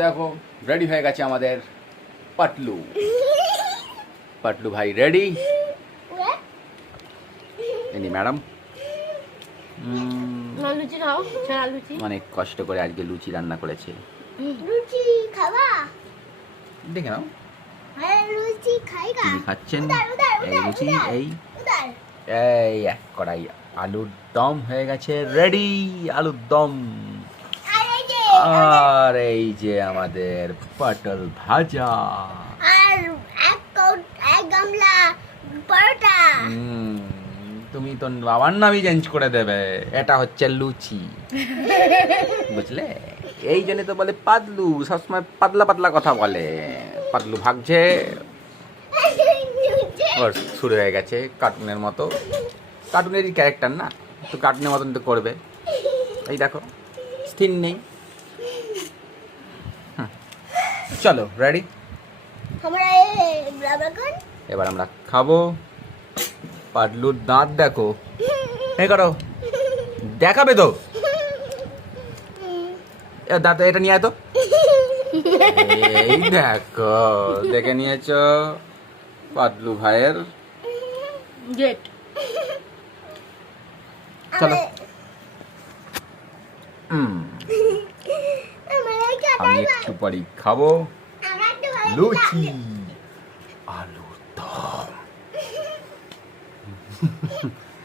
দেখো রেডি হয়ে গেছে আমাদের পাতলু। পাতলু ভাই রেডি। এনি ম্যাডাম লুচি খাও, ছাড়া লুচি। অনেক কষ্ট করে আজকে লুচি রান্না করেছে। লুচি খাবা? দেখে নাও হ্যাঁ লুচি খাইগা। তিনি খাচ্ছেন এই লুচি। এই উদার এই এক কড়াই আলুর দম হয়ে গেছে রেডি। আলুর দম আর এই যে আমাদের পটল ভাজা আর এক গামলা পরোটা। তুমি তো বাবার নামই চেঞ্জ করে দেবে। এটা হচ্ছে লুচি, বুঝলে? এই জন্য তো বলে পাতলু, সবসময় পাতলা পাতলা কথা বলে। পাতলু ভাগছে, ওর শুরু হয়ে গেছে কার্টুনের মতো। কার্টুনেরই ক্যারেক্টার না, তো কার্টুনের মতন তো করবে। এই দেখো স্থির নেই। চলো রেডি, আমরা রাবাকন এবার আমরা খাবো। পাতলুর দাঁত দেখো, এই করো, দেখাবে তো দাঁত। এটা নিয়ে আয় তো। এই দেখো, দেখে নিয়েছো পাতলু ভাইয়ের গেট। চলো আমি একটু পরেই খাবো লুচি আলুর দম।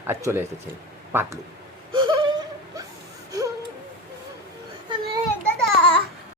আর চলে এসেছে পাতলু।